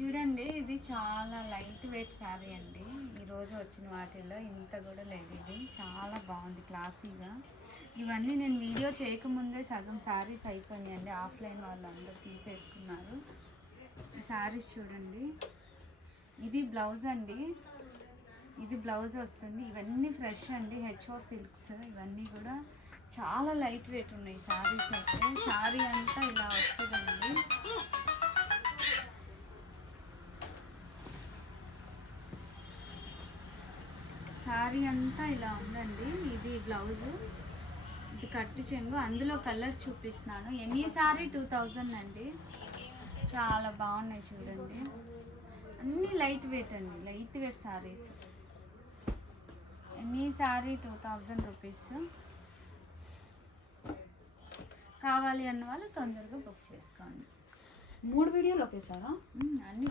చూడండి, ఇది చాలా లైట్ వెయిట్ శారీ అండి. ఈరోజు వచ్చిన వాటిల్లో ఇంత కూడా లేదు. ఇది చాలా బాగుంది, క్లాసీగా. ఇవన్నీ నేను వీడియో చేయకముందే సగం శారీస్ అయిపోయినాయండి. ఆఫ్లైన్ వాళ్ళందరూ తీసేసుకున్నారు. ఈ శారీస్ చూడండి, ఇది బ్లౌజ్ అండి. ఇది బ్లౌజ్ వస్తుంది. ఇవన్నీ ఫ్రెష్ అండి, హెచ్ఓ సిల్క్స్. ఇవన్నీ కూడా చాలా లైట్ వెయిట్ ఉన్నాయి శారీస్ అయితే. శారీ అంతా ఇలా వస్తుందండి. శారీ అంతా ఇలా ఉందండి. ఇది బ్లౌజు, ఇది కట్టు చెంగు. అందులో కలర్స్ చూపిస్తున్నాను. ఎనీ శారీ 2000 అండి. చాలా బాగున్నాయి చూడండి. అన్నీ లైట్ వెయిట్ అండి, light weight saris. Any sari 2000 rupees. కావాలి అన్న వాళ్ళు తొందరగా బుక్ చేసుకోండి. 3 వీడియోలు ఒకేసారా? అన్నీ